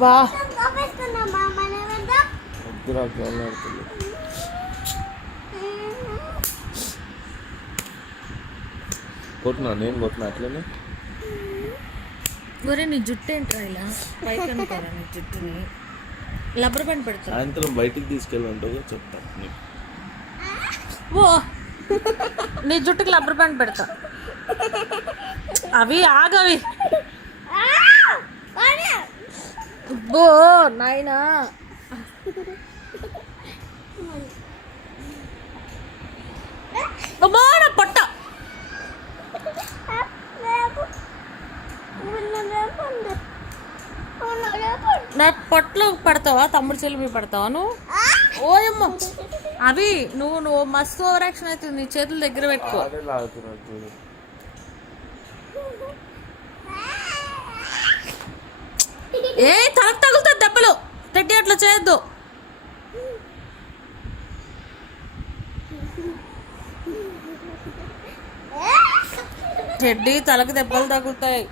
బా కొట్టినా నేను కొట్టినా అట్లనే. ఒరే నీ జుట్టు ఏంట్రా ఇలా పైకి అనుకోరా నీ జుట్టుని రబ్బర్ బ్యాండ్ పెడతా. సాయంత్రం బయటికి తీసుకెళ్ళి చెప్తా నీకు. ఓ నీ జుట్టుకి రబ్బర్ బ్యాండ్ పెడతా. అవి ఆగవి. బో నాయనా నా పొట్ట. నా పొట్టలో పడతావా? తమ్ముడు చెల్లి మీద పడతావా నువ్వు? ఓయమ్మ అవి నువ్వు మస్తు ఓవర్ యాక్షన్ అవుతుంది. నీ చేతులు దగ్గర పెట్టుకో. ఏ తలకు తగులుతుంది దెబ్బలు. తెడ్డి అట్లా చేయొద్దు. చెడ్డి తలకు దెబ్బలు తగులుతాయి.